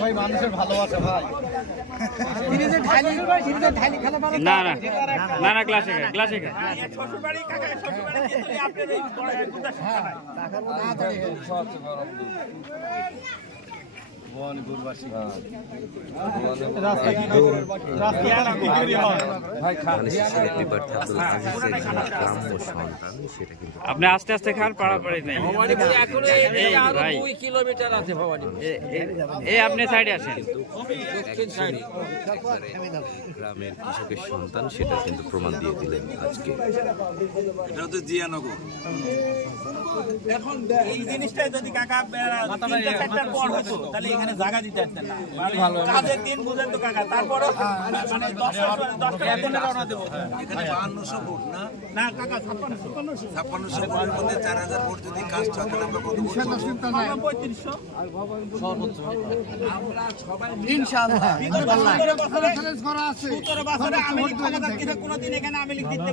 ভাই মানুষের ভালোবাসা ভাই। না না না না গ্লাসে গ্লাসে আপনি আস্তে আস্তে খান পাড়াপাড়ি নেই ভাই কিলোমিটার আছে এই আপনি সাইডে আসেন গ্রামের কৃষকের সন্তান সেটা কিন্তু প্রমাণ দিয়ে দিলেন আজকে। এটা তো জিয়ানগর। এখন এই জিনিসটাই যদি কাকা 3টা সেক্টর পর হতো তাহলে এখানে জায়গা দিতে পারতেন না। কাজের দিন বুঝেন তো কাকা, তারপরও মানে 10টা দিনে রওনা দেবো। এখানে 5200 ভোট না? না কাকা 5600 5600 ভোটের মধ্যে 4000 ভোট যদি কাস্ট হয় তাহলে আমরা কত ভোট পাবো? 3500 আমরা সবাই ইনশাআল্লাহ 17 বছরে আমি ক্ষমতা থেকে কোনোদিন এখানে আমি লিখ দিতে